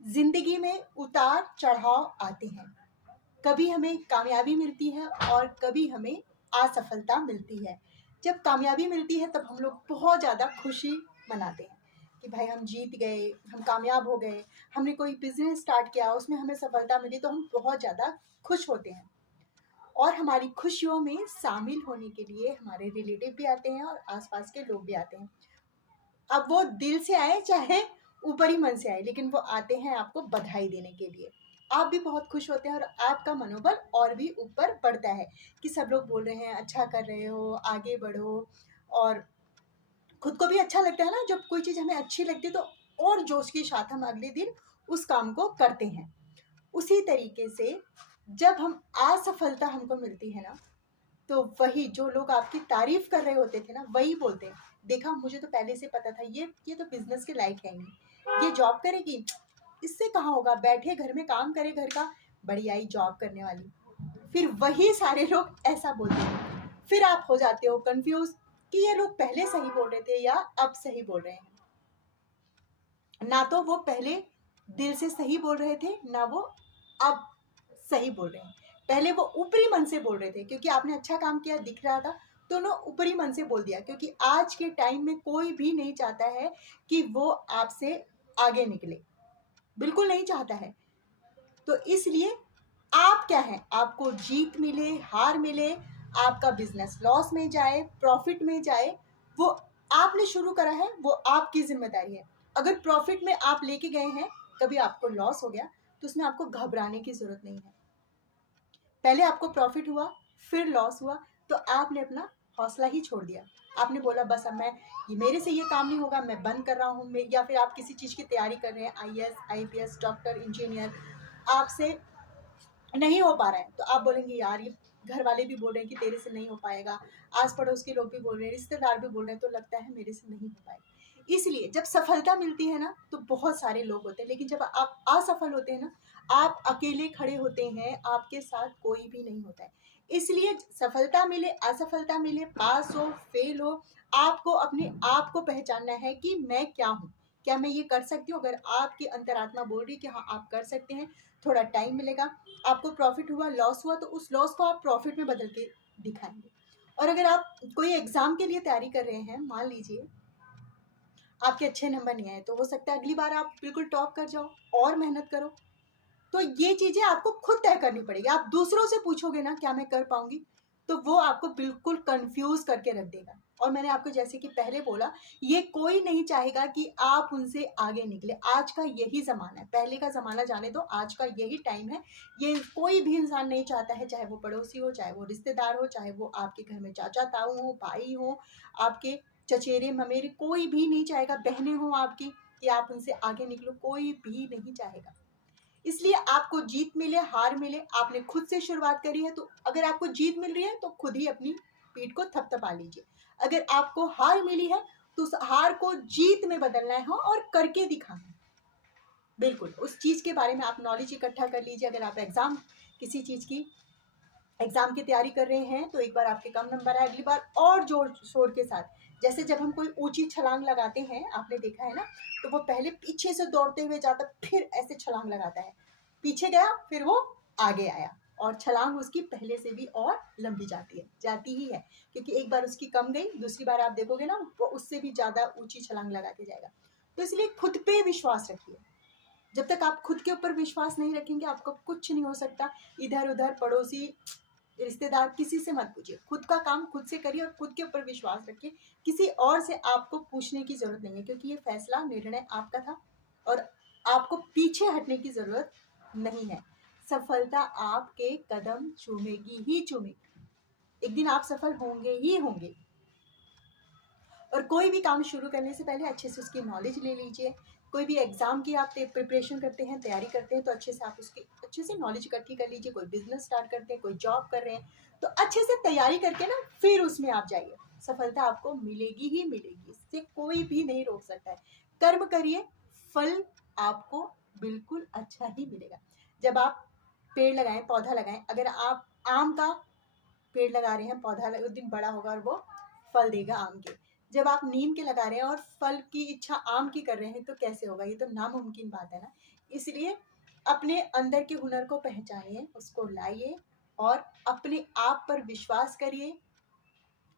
जिंदगी में उतार चढ़ाव आते हैं। कभी हमें कामयाबी मिलती है और कभी हमें असफलता मिलती है। जब कामयाबी मिलती है तब हम लोग बहुत ज़्यादा खुशी मनाते हैं कि भाई हम जीत गए, हम कामयाब हो गए। हमने कोई बिजनेस स्टार्ट किया, उसमें हमें सफलता मिली तो हम बहुत ज़्यादा खुश होते हैं। और हमारी खुशियों में शामिल होने के लिए हमारे रिलेटिव भी आते हैं और आसपास के लोग भी आते हैं। अब वो दिल से आए चाहे ऊपरी मन से आए, लेकिन वो आते हैं आपको बधाई देने के लिए। आप भी बहुत खुश होते हैं और आपका मनोबल और भी ऊपर बढ़ता है कि सब लोग बोल रहे हैं अच्छा कर रहे हो, आगे बढ़ो। और खुद को भी अच्छा लगता है ना, जब कोई चीज़ हमें अच्छी लगती है तो और जोश के साथ हम अगले दिन उस काम को करते हैं। उसी तरीके से जब हम असफलता हमको मिलती है ना, तो वही जो लोग आपकी तारीफ कर रहे होते थे ना, वही बोलते हैं, देखा मुझे तो पहले से पता था, ये तो बिजनेस के लायक है नहीं, ये जॉब करेगी, इससे कहाँ होगा, बैठे घर में काम करे घर का, बढ़िया ही जॉब करने वाली। फिर वही सारे लोग ऐसा बोलते हैं। फिर आप हो जाते हो कंफ्यूज कि ये लोग पहले सही बोल रहे थे या अब सही बोल रहे हैं। ना तो वो पहले दिल से सही बोल रहे थे, ना वो अब सही बोल रहे हैं। पहले वो ऊपरी मन से बोल रहे थे क्योंकि आपने अच्छा काम किया दिख रहा था, तो उन्होंने ऊपरी मन से बोल दिया, क्योंकि आज के टाइम में कोई भी नहीं चाहता है कि वो आपसे आगे निकले, बिल्कुल नहीं चाहता है। तो इसलिए आप क्या है, आपको जीत मिले हार मिले, आपका बिजनेस लॉस में जाए प्रॉफिट में जाए, वो आपने शुरू करा है, वो आपकी जिम्मेदारी है। अगर प्रॉफिट में आप लेके गए हैं, कभी आपको लॉस हो गया, तो उसमें आपको घबराने की जरूरत नहीं है। पहले आपको प्रॉफिट हुआ, फिर लॉस हुआ, तो आपने अपना हौसला ही छोड़ दिया। आपने बोला बस अब मैं, ये मेरे से ये काम नहीं होगा, मैं बंद कर रहा हूँ। या फिर आप किसी चीज़ की तैयारी कर रहे हैं, आईएएस आईपीएस डॉक्टर इंजीनियर, आपसे नहीं हो पा रहा है, तो आप बोलेंगे यार ये घर वाले भी बोल रहे हैं कि तेरे से नहीं हो पाएगा, आस पड़ोस के लोग भी बोल रहे हैं, रिश्तेदार भी बोल रहे हैं, तो लगता है मेरे से नहीं हो पाएगा। इसलिए जब सफलता मिलती है ना, तो बहुत सारे लोग होते हैं, लेकिन जब आप असफल होते हैं ना, आप अकेले खड़े होते हैं, आपके साथ कोई भी नहीं होता है। इसलिए सफलता मिले असफलता मिले, पास हो फेल हो, आपको अपने आप को पहचानना है कि मैं क्या हूँ, क्या मैं ये कर सकती हूँ। अगर आपकी अंतरात्मा बोल रही है कि हाँ आप कर सकते हैं, थोड़ा टाइम मिलेगा, आपको प्रॉफिट हुआ लॉस हुआ, तो उस लॉस को आप प्रॉफिट में बदल के दिखाएंगे। और अगर आप कोई एग्जाम के लिए तैयारी कर रहे हैं, मान लीजिए आपके अच्छे नंबर नहीं आए, तो हो सकता है अगली बार आप बिल्कुल टॉप कर जाओ, और मेहनत करो। तो ये चीजें आपको खुद तय करनी पड़ेगी। आप दूसरों से पूछोगे ना क्या मैं कर पाऊंगी, तो वो आपको बिल्कुल कंफ्यूज करके रख देगा। और मैंने आपको जैसे कि पहले बोला, ये कोई नहीं चाहेगा कि आप उनसे आगे निकले। आज का यही जमाना है, पहले का जमाना जाने दो, आज का यही टाइम है। ये कोई भी इंसान नहीं चाहता है, चाहे वो पड़ोसी हो, चाहे वो रिश्तेदार हो, चाहे वो आपके घर में चाचा ताऊ हो, भाई हो, आपके चचेरे ममेरे, कोई भी नहीं चाहेगा, बहनें हो आपकी, कि आप उनसे आगे निकलो, कोई भी नहीं चाहेगा। इसलिए आपको जीत मिले हार मिले, आपने खुद से शुरुआत करी है, तो अगर आपको जीत मिल रही है तो खुद ही अपनी पीठ को थपथपा लीजिए। अगर आपको हार मिली है तो उस हार को जीत में बदलना है और करके दिखाना है। बिल्कुल उस चीज के बारे में आप नॉलेज इकट्ठा कर लीजिए। अगर आप किसी चीज की एग्जाम की तैयारी कर रहे हैं, तो एक बार आपके कम नंबर आए, अगली बार और जोर शोर के साथ। जैसे जब हम कोई ऊंची छलांग लगाते हैं, आपने देखा है ना, तो वो पहले पीछे से दौड़ते हुए जाता, फिर ऐसे छलांग लगाता है, पीछे गया फिर वो आगे आया, और छलांग उसकी पहले से भी और लंबी जाती ही है, क्योंकि एक बार उसकी कम गई, दूसरी बार आप देखोगे ना वो उससे भी ज्यादा ऊंची छलांग लगा के जाएगा। तो इसलिए खुद पे विश्वास रखिए। जब तक आप खुद के ऊपर विश्वास नहीं रखेंगे, आपको कुछ नहीं हो सकता। इधर उधर पड़ोसी रिश्तेदार किसी से मत पूछिए, खुद का काम खुद से करिए और खुद के ऊपर विश्वास रखिए। किसी और से आपको पूछने की जरूरत नहीं है, क्योंकि ये फैसला निर्णय आपका था और आपको पीछे हटने की जरूरत नहीं है। सफलता आपके कदम चूमेगी ही चूमेगी, एक दिन आप सफल होंगे ही होंगे। और कोई भी काम शुरू करने से पहले अच्छे से उसकी नॉलेज ले लीजिए। कोई भी एग्जाम की आप प्रिपरेशन करते हैं, तैयारी करते हैं, तो अच्छे से आप उसकी अच्छे से नॉलेज इकट्ठी कर लीजिए। कोई बिजनेस स्टार्ट करते हैं, कोई जॉब कर रहे हैं, तो अच्छे से तैयारी करके ना फिर उसमें आप जाइए। सफलता आपको मिलेगी ही मिलेगी, इससे कोई भी नहीं रोक सकता है। कर्म करिए, फल आपको बिल्कुल अच्छा ही मिलेगा। जब आप पेड़ लगाएं पौधा लगाएं, अगर आप आम का पेड़ लगा रहे हैं, पौधा उस दिन बड़ा होगा और वो फल देगा आम के। जब आप नीम के लगा रहे हैं और फल की इच्छा आम की कर रहे हैं तो कैसे होगा? ये तो नामुमकिन बात है ना। इसलिए अपने अंदर के हुनर को पहचानिए, उसको लाइए और अपने आप पर विश्वास करिए।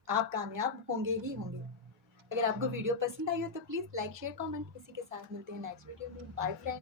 आप कामयाब होंगे ही होंगे। अगर आपको वीडियो पसंद आई हो तो प्लीज़ लाइक शेयर कमेंट। इसी के साथ मिलते हैं नेक्स्ट वीडियो में। Bye friends.